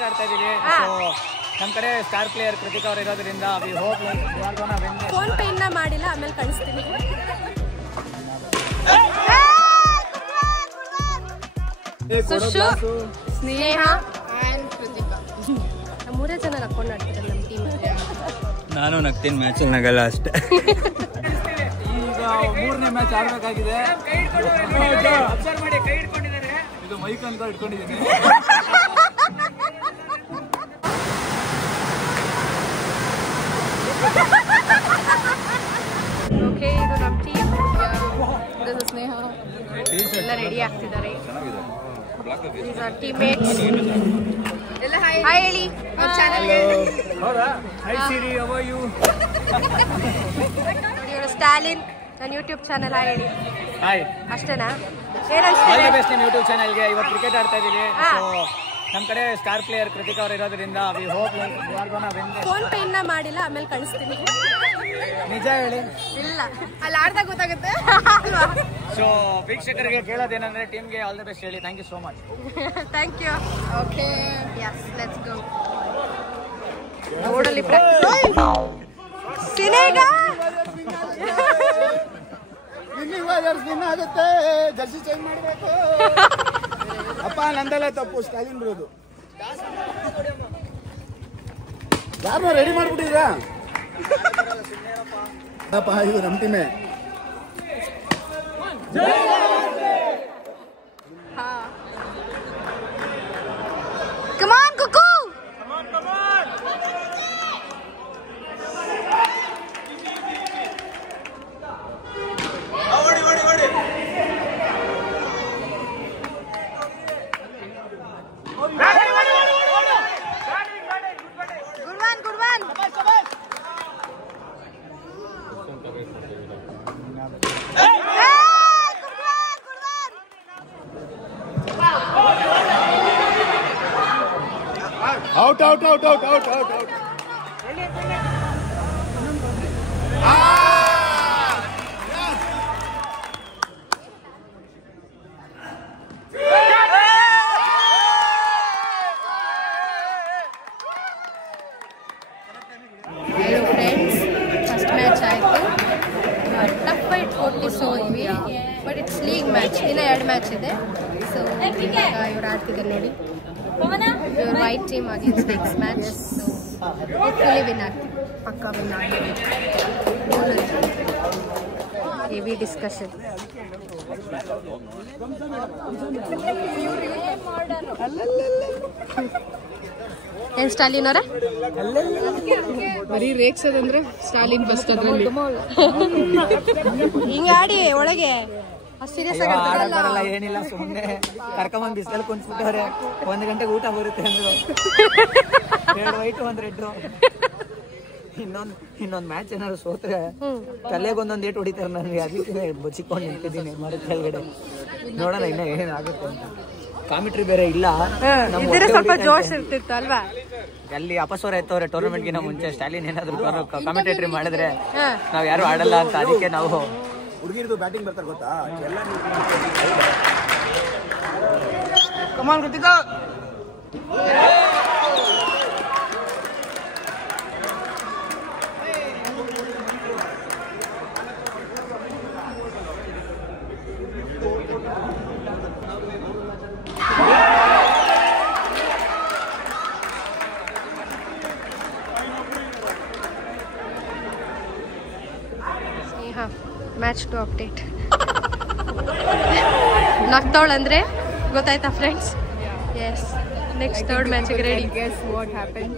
Cricket ಆಡ್ತಾ ಇದೀವಿ. ನಮ್ಮ ಕಡೆ ಸ್ಟಾರ್ ಪ್ಲೇಯರ್ ಕೃತಿಕಾ ಅವರು ಇರೋದ್ರಿಂದ ವಿ ಹೋಪ್ ಫೋನ್ ಪೇ ಇನ್ನ ಮಾಡಿಲ್ಲ, ಆಮೇಲೆ ಕಳಿಸ್ತೀನಿ. ಸುಶು, ಸ್ನೇಹ ಅಂಡ್ ಕೃತಿಕಾ ಮೂರೇ ಜನ ನಕ್ಕೊಂಡು ಆಡ್ತಾರೆ ನಮ್ಮ ಟೀಮ್. ನಾನು ನಗ್ತೀನಿ, ಮ್ಯಾಚ್ ನಗಲ್ಲ ಅಷ್ಟೇ. ಈಗ ಮೂರನೇ ಮ್ಯಾಚ್ ಆಡಬೇಕಾಗಿದೆ. ಇದು ಮೈಕ್ ಅಂತ ಇಟ್ಕೊಂಡಿದ್ದೀನಿ. ಓಕೆ, ಇದು ನಮ್ಮ ಟೀಮ್. ಇದು ಸ್ನೇಹ ಎಲ್ಲ ರೆಡಿ ಆಗ್ತಿದ್ದಾರೆ. These are teammates. Hi ಹೇಳಿ ಚಾನೆಲ್ಗೆ. Hi Siri, how are you? ನೋಡಿ ಇವರು ಸ್ಟಾಲಿನ್, ನನ್ನ ಯೂಟ್ಯೂಬ್ ಚಾನೆಲ್. ಹಾಯ್ ಹೇಳಿ. ಹಾಯ್. ಅಷ್ಟೇನಾ? ಆಲ್ ದಿ ಬೆಸ್ಟ್ ನಿಮ್ಮ ಯೂಟ್ಯೂಬ್ ಚಾನೆಲ್ಗೆ. ಇವತ್ತು ಕ್ರಿಕೆಟ್ ಆಡ್ತಾ ಇದೀವಿ. ನಮ್ಮ ಕಡೆ ಸ್ಟಾರ್ ಪ್ಲೇಯರ್ ಕೃತಿಕಾ ಅವರು ಇರೋದ್ರಿಂದ ವಿ ಹೋಪ್ ಫೋನ್ ಪೇ ಇನ್ನ ಮಾಡಿಲ್ಲ, ಆಮೇಲೆ ಕಳಿಸ್ತೀನಿ. ನಿಜ ಹೇಳಿ. ಇಲ್ಲ, ಅಲ್ಲಿ ಆಡ್ದಾಗ ಗೊತ್ತಾಗುತ್ತೆ. ಸೊ ವೀಕ್ಷಕರಿಗೆ ಕೇಳೋದೇನಂದ್ರೆ ಟೀಮ್ಗೆ ಆಲ್ ದಿ ಬೆಸ್ಟ್ ಹೇಳಿ. Thank you so much. Thank you. Okay, yes, let's go. ನೋಡಲಿ ಸಿನೇಗ ಆಗುತ್ತೆ. ಜರ್ಸಿ ಚೇಂಜ್ ಮಾಡಬೇಕು. ಅಪ್ಪ ನಂದೆಲ್ಲ ತಪ್ಪು, ಸ್ಟಾಲಿನ್ ಬರೋದು. ಯಾರನ್ನ ರೆಡಿ ಮಾಡ್ಬಿಟ್ಟಿದ್ರಾ? ಇದು ನಮ್ಮ ಟೀಮೇ. Come on, Cuckoo! Out, out, out, out, out, out, out. Hello friends, first match ಆಯಿತು. ಟಫ್ ಫೈಟ್ ಕೊಟ್ಟು ಸೋದ್ವಿ, ಬಟ್ ಇಟ್ಸ್ ಲೀಗ್ ಮ್ಯಾಚ್. ಇನ್ನು 2 ಮ್ಯಾಚ್ ಇದೆ. ಸೊ ಇವ್ರು ಆಡ್ತಿದ್ದಾರೆ ನೋಡಿ. Your white team against next match. So hopefully win ಆಗ್ತೀವಿ, ಪಕ್ಕಾ win ಆಗ್ತೀವಿ. Heavy discussion. ಏನ್ ಸ್ಟಾಲಿನ್ ಅವರೇ? ಬರೀ ರೇಕ್ಸೋದಂದ್ರೆ ಸ್ಟಾಲಿನ್ ಬೆಸ್ಟ್. ಅದ್ರಲ್ಲಿ ಹಿಂಗೆ ಆಡಿ ಒಳಗೆ ಸೀರಿಯಸ್ ಆಡಲ್ಲ, ಏನಿಲ್ಲ, ಸುಮ್ಮನೆ ಕರ್ಕೊಂಬಂದು ಬಿಸಿಲಲ್ಲಿ ಕುಂತ್ಬಿಟ್ಟವ್ರೆ. 1 ಗಂಟೆಗೆ ಊಟ ಬರುತ್ತೆ ಅಂದ್ರು. 2 ವೈಟ್ 1 ರೆಡ್. ಇನ್ನೊಂದು ಮ್ಯಾಚ್ ಏನಾದ್ರು ಸೋತ್ರೆ ತಲೆಗೊಂದೊಂದು ಏಟ್ ಹೊಡಿತಾರೆ ನನಗೆ. ಅದಕ್ಕೆ ಬಚ್ಚಿಕೊಂಡು ನಿಂತಿದ್ದೀನಿ ಮರದ ಕೆಳಗಡೆ. ನೋಡೋಣ ಇನ್ನ ಏನೇನಾಗುತ್ತೆ ಅಂತ. ಕಾಮಿಟ್ರಿ ಬೇರೆ ಇಲ್ಲ, ಸ್ವಲ್ಪ ಜೋಶ್ ಇರ್ತಿತ್ತು ಅಲ್ವಾ? ಅಲ್ಲಿ ಅಪಸ್ವರ ಎತ್ತವ್ರೆ ಟೂರ್ನಮೆಂಟ್ಗಿನ ಮುಂಚೆ. ಸ್ಟಾಲಿನ್ ಏನಾದ್ರು ಕಾಮೆಂಟೇಟರಿ ಮಾಡಿದ್ರೆ ನಾವ್ ಯಾರು ಆಡಲ್ಲ ಅಂತ. ಅದಕ್ಕೆ ನಾವು ಹುಡುಗಿರ್ದು ಬ್ಯಾಟಿಂಗ್ ಬರ್ತಾರೆ ಗೊತ್ತಾ ಎಲ್ಲ. Come on Kritika. Match to update. ನಗ್ತಾವಳಂದ್ರೆ ಗೊತ್ತಾಯ್ತಾ ಫ್ರೆಂಡ್ಸ್? ಎಸ್, ನೆಕ್ಸ್ಟ್ 3rd ಮ್ಯಾಚಿಗೆ ರೆಡಿ. Guess what happen?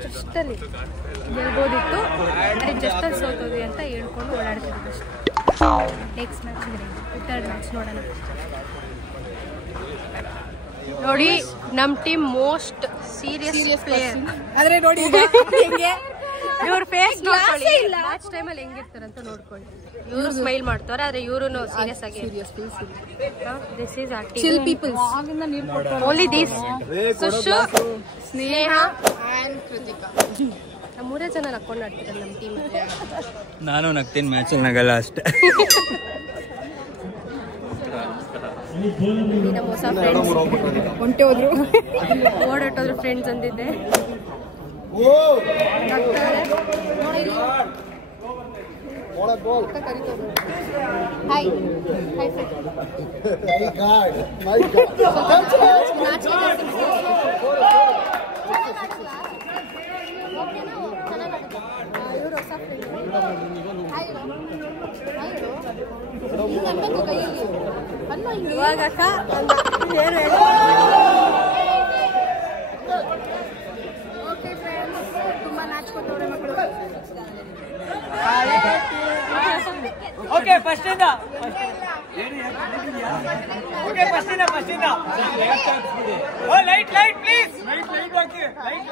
ಜಸ್ಟಲ್ಲಿ ಗೆಲ್ಬೋದಿತ್ತು, ಅದೇ ಜಸ್ಟಲ್ಲಿ ಸೋತೋದ್ವಿ ಅಂತ ಹೇಳ್ಕೊಂಡು ಓಡಾಡ್ತಿದ್ವಿ ಅಷ್ಟೇ. Next ಮ್ಯಾಚಿಗೆ ready. 3rd ಮ್ಯಾಚ್ ನೋಡೋಣ. ನೋಡಿ, ನಮ್ಮ ಟೀಮ್ ಮೋಸ್ಟ್ ಸೀರಿಯಸ್ ಪ್ಲೇಯರ್. ಆದ್ರೆ ನೋಡಿ ಹೆಂಗೆ ಇವ್ರ ಫೇಸ್ ನೋಡ್ಕೊಳ್ಳಿ. ಮ್ಯಾಚ್ ಟೈಮಲ್ಲಿ ಹೆಂಗಿರ್ತಾರಂತ ನೋಡ್ಕೊಳ್ಳಿ. ಇವ್ರು ಸ್ಮೈಲ್ ಮಾಡ್ತಾರೆ, ಆದ್ರೆ ಇವ್ರು ಸೀರಿಯಸ್ ಆಗಿ. This is our team. Chill peoples. Only this. Sushu, Sneha and Krithika. ಮೂರೇ ಜನ ನಕ್ಕೊಂಡು ಆಡ್ತಿದ್ದಾರೆ ನಮ್ಮ ಟೀಮ್. ನಾನು ನಗ್ತೀನಿ, ಮ್ಯಾಚ್ ನಗಲ್ಲ ಅಷ್ಟೇ. ನಮ್ಮ ಹೊಸ ಫ್ರೆಂಡ್ಸ್ ಓಡಾಟೋದ್ರು ಫ್ರೆಂಡ್ಸ್ ಅಂದಿದ್ದೆ. ಹಾಯ್ ಹಾಯ್ ಇವಾಗ ಅಕ್ಕ ಓಕೆ ಫ್ರೆಂಡ್ಸ್, ತುಂಬಾ ನಾಚ್ಕೊತವ್ರೆ ಮಕ್ಕಳು. ಓಕೆ ಫಸ್ಟ್ ಇಂದ ಓಕೆ ಫಸ್ಟ್ ಇಂದ ಓ ಲೈಟ್ ಪ್ಲೀಸ್ ಲೈಟ್ ಹಾಕಿ light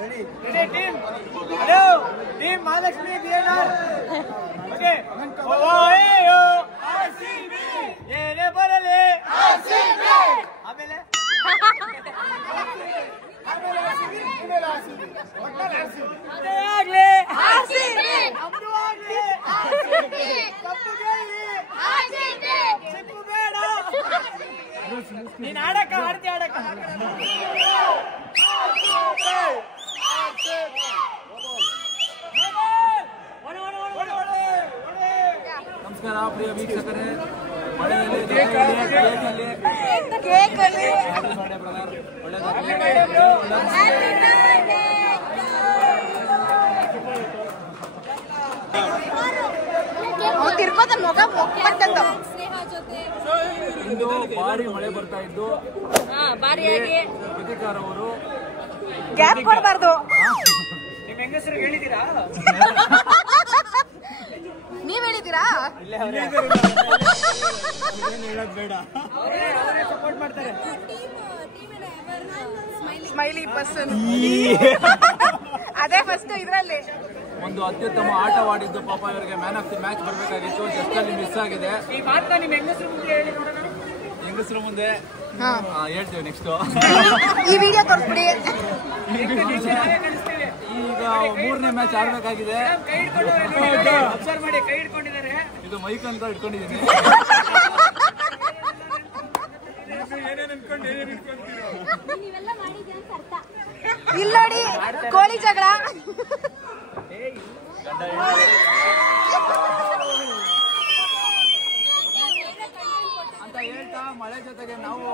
ready team. Hello team Mahalakshmi BNR. Okay ಓಯೋ ಆರ್ಸಿಬಿ ಏನೇ ಬರಲಿ ಆರ್ಸಿಬಿ. ಆಮೇಲೆ ನೀನ್ ಆಡಕ್ಕ ಆಡ್ತಿ ಆಡಕ್ಕ. ನಮಸ್ಕಾರ ಪ್ರಿಯ ವೀಕ್ಷಕರೇ. ಇಂದು ಭಾರಿ ಮಳೆ ಬರ್ತಾ ಇದ್ದು ಪ್ರತಿಕಾರ ಅವರು ಗ್ಯಾಪ್ ಕೊಡಬಾರ್ದು. ನಿಮ್ ಹೆಂಗಸರು ಹೇಳಿದೀರಾ? ನೀವ್ ಹೇಳಿದೀರಾ? ಹೇಳೋದ್ ಬೇಡ. ಸಪೋರ್ಟ್ ಮಾಡ್ತಾರೆ. ಸ್ಮೈಲಿ ಪರ್ಸನ್ ಅದೇ ಫಸ್ಟ್ ಇದ್ರಲ್ಲಿ ಒಂದು ಅತ್ಯುತ್ತಮ ಆಟವಾಡಿದ್ದು. ಪಾಪ ಇವರಿಗೆ ಮ್ಯಾನ್ ಆಫ್ ದಿ ಮ್ಯಾಚ್ ಬರಬೇಕಾಗಿತ್ತು, ಜಸ್ಟ್ ಅಲ್ಲಿ ಮಿಸ್ ಆಗಿದೆ. ಈ ಮಾತನ್ನ ನಿಮ್ ಹೆಂಗಸರು ಮುಂದೆ ಹೇಳಿ ನೋಡೋಣ. ಹೆಂಗಸರು ಮುಂದೆ ಹೇಳ್ತೀವಿ ನೆಕ್ಸ್ಟ್. ಈ ವಿಡಿಯೋ ತೋರಿಸ್ಬಿಡಿ. ಈಗ 3ನೇ ಮ್ಯಾಚ್ ಆಡ್ಬೇಕಾಗಿದೆ. ಅಬ್ಸರ್ವ್ ಮಾಡಿ, ಕೈ ಹಿಡ್ಕೊಂಡಿದ್ದಾರೆ. ಇದು ಮೈಕ್ ಅಂತ ಇಟ್ಕೊಂಡಿದ್ದೀನಿ. ಇಲ್ಲಿ ನೋಡಿ ಕೋಳಿ ಜಗಳ. ಅಂತ ಹೇಳ್ತಾ ಮಳೆ ಜೊತೆಗೆ ನಾವು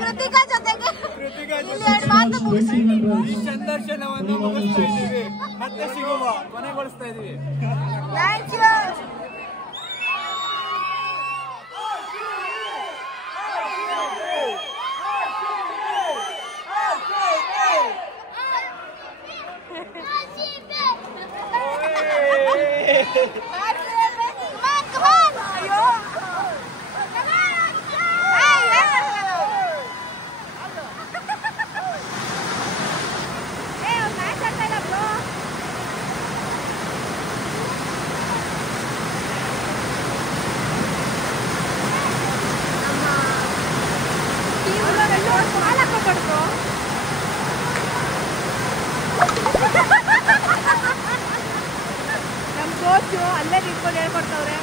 ಕೃತಿಕಾ ಜೊತೆಗೆ ಇಲ್ಲಿ ಎರಡು ಮಾತು ಮುಗಿಸಿ ಈ ಸಂದರ್ಶನವನ್ನು ಮುಗಿಸ್ತಾ ಇದ್ದೀವಿ. ಮತ್ತೆ ಸಿಗುವ ಕೊನೆಗೊಳಿಸ್ತಾ ಇದೀವಿ. Thank you. ನಮ್ ಕೋಚು ಅಲ್ಲೇ ನಿಂತ್ಕೊಂಡು ಹೇಳ್ಕೊಡ್ತವ್ರೆ.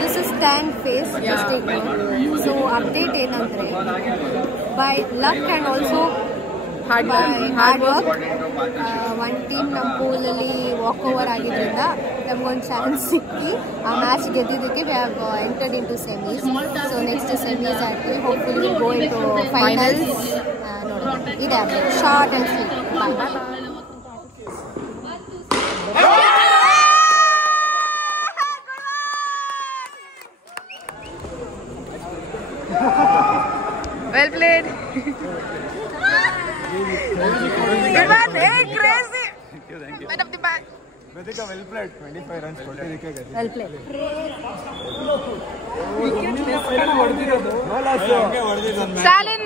This is tan face mistake. So update ಏನಂದ್ರೆ by luck and also by hard work one team ನಮ್ಮ ಪೂಲಲ್ಲಿ ವಾಕ್ ಓವರ್ ಆಗಿದ್ರಿಂದ ನಮಗೊಂದು ಚಾನ್ಸ್ ಸಿಕ್ಕಿ ಆ match ಗೆದ್ದಿದ್ದಕ್ಕೆ we have entered into semis. So next semis ಆಡ್ತೀವಿ. Hopefully we go into finals. ನೋಡೋಣ. ಇದೆ short and sweet. played. Good man, hey, crazy. Thank you. Man of the match. Vedika well played. 25 runs ಕೊಟ್ಟಿದ್ದಕ್ಕೆ Well played. Stalin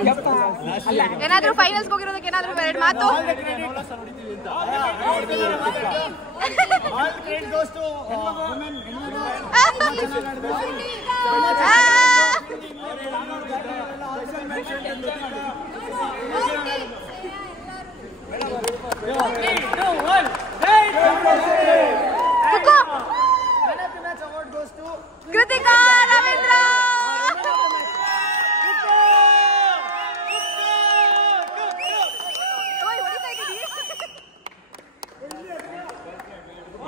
ಏನಾದ್ರೂ finals ಹೋಗಿರೋದಕ್ಕೆ ಏನಾದ್ರೂ ಎರಡು ಮಾತು. ಕೃತಿಕಾ ರವೀಂದ್ರ.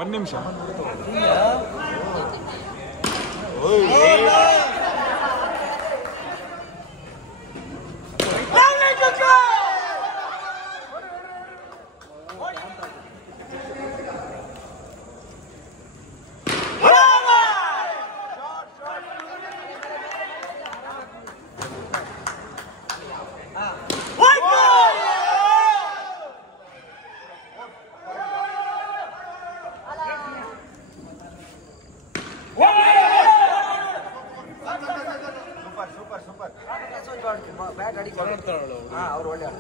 ಒಂದು ನಿಮಿಷ. ಅವ್ರು ಒಳ್ಳೆ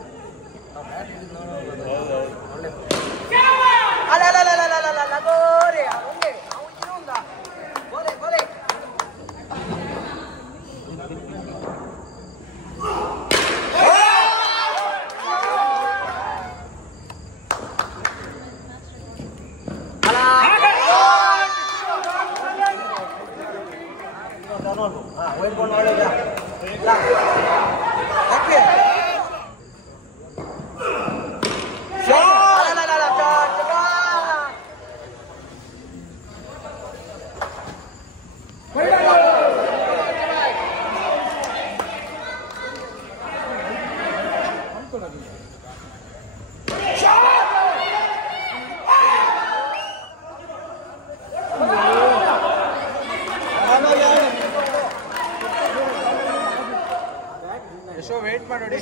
ವೇಟ್ ಮಾಡಿ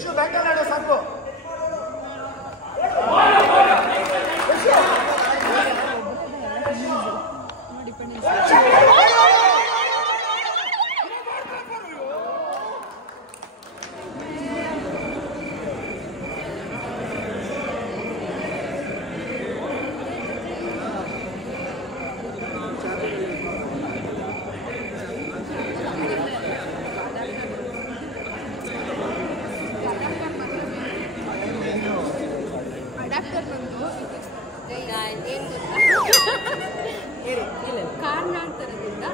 ಸಾಕು. ಕಾರಣಾಂತರದಿಂದ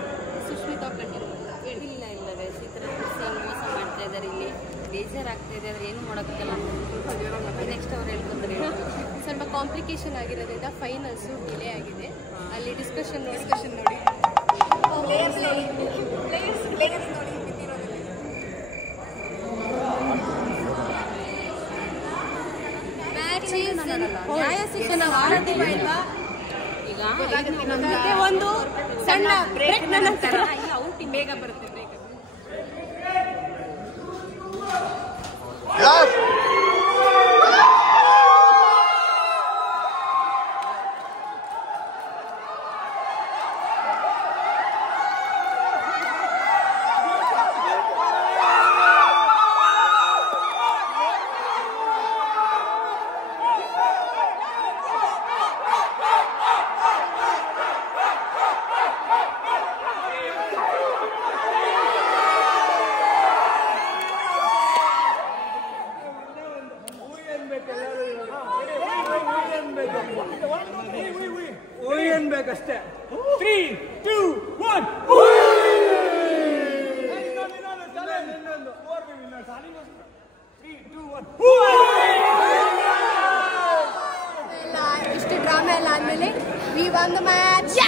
ಸುಶ್ಮಿತಾ ಕಂಡಿರೋದು ಇಲ್ಲ ಇಲ್ಲ ಗೈಸ್, ಈ ಥರ ಮೋಸ ಮಾಡ್ತಾ ಇದ್ದಾರೆ, ಇಲ್ಲಿ ಬೇಜಾರಾಗ್ತಾ ಇದೆ, ಆದರೆ ಏನು ಮಾಡೋಕ್ಕಾಗಲ್ಲ. ನೆಕ್ಸ್ಟ್ ಅವ್ರು ಹೇಳ್ಕೊಂಡ್ರೆ ಸ್ವಲ್ಪ ಕಾಂಪ್ಲಿಕೇಶನ್ ಆಗಿರೋದ್ರಿಂದ ಫೈನಲ್ಸು ಡಿಲೇ ಆಗಿದೆ. ಅಲ್ಲಿ ಡಿಸ್ಕಷನ್ ನೋಡಿ ನ್ಯಾಯ ಶಿಕ್ಷಣ ಈಗ ಒಂದು ಸಣ್ಣ ಬ್ರೇಕ್ ನಂತರ ಔಟಿಂಗ್ ಬೇಗ ಬರುತ್ತೆ. ಬೇಕಷ್ಟೇ. 3, 2, 1 ಇಷ್ಟು ಡ್ರಾಮಾ ಎಲ್ಲ ಆದ್ಮೇಲೆ ವಿ ವನ್ ದ ಮ್ಯಾಚ್.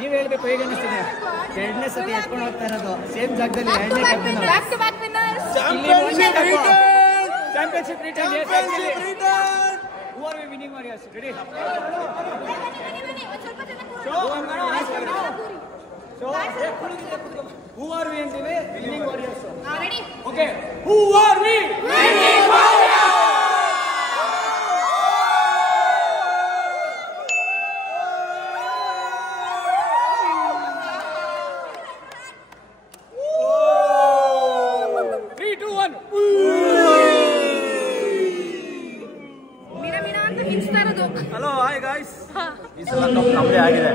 ನೀವ್ ಹೇಳ್ಬೇಕು ಹೇಗೆ ಅನಿಸ್ತಿದೆ? ಎರಡನೇ ಸತಿ ಎತ್ಕೊಂಡು ಹೋಗ್ತಾ ಇರೋದು ಸೇಮ್ ಜಾಗದಲ್ಲಿ ಎರಡನೇ captain. Championship return Who are we winning warriors? Ready? Who are we winning warriors? Ready? Okay. Who are we? Winning warriors! 3, 2, 1. Meera ಅಂತ ಮಿಂಚ್ತಾ ಇರೋದು. Hello, hi guys. ಈ ಸಲ ಕಪ್ ನಮ್ಮದೇ ಆಗಿದೆ.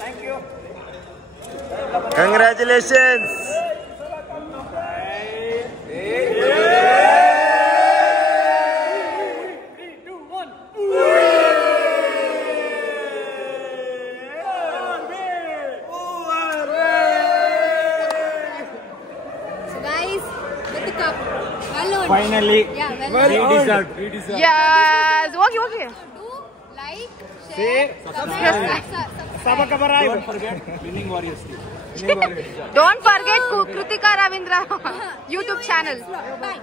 Thank you. Congratulations. Finally, well deserved. Yes, ಹೋಗಿ ಹೋಗಿ. Like, Share, subscribe. Don't forget winning warriors. Don't forget Kritika Ravindra YouTube channel. Bye.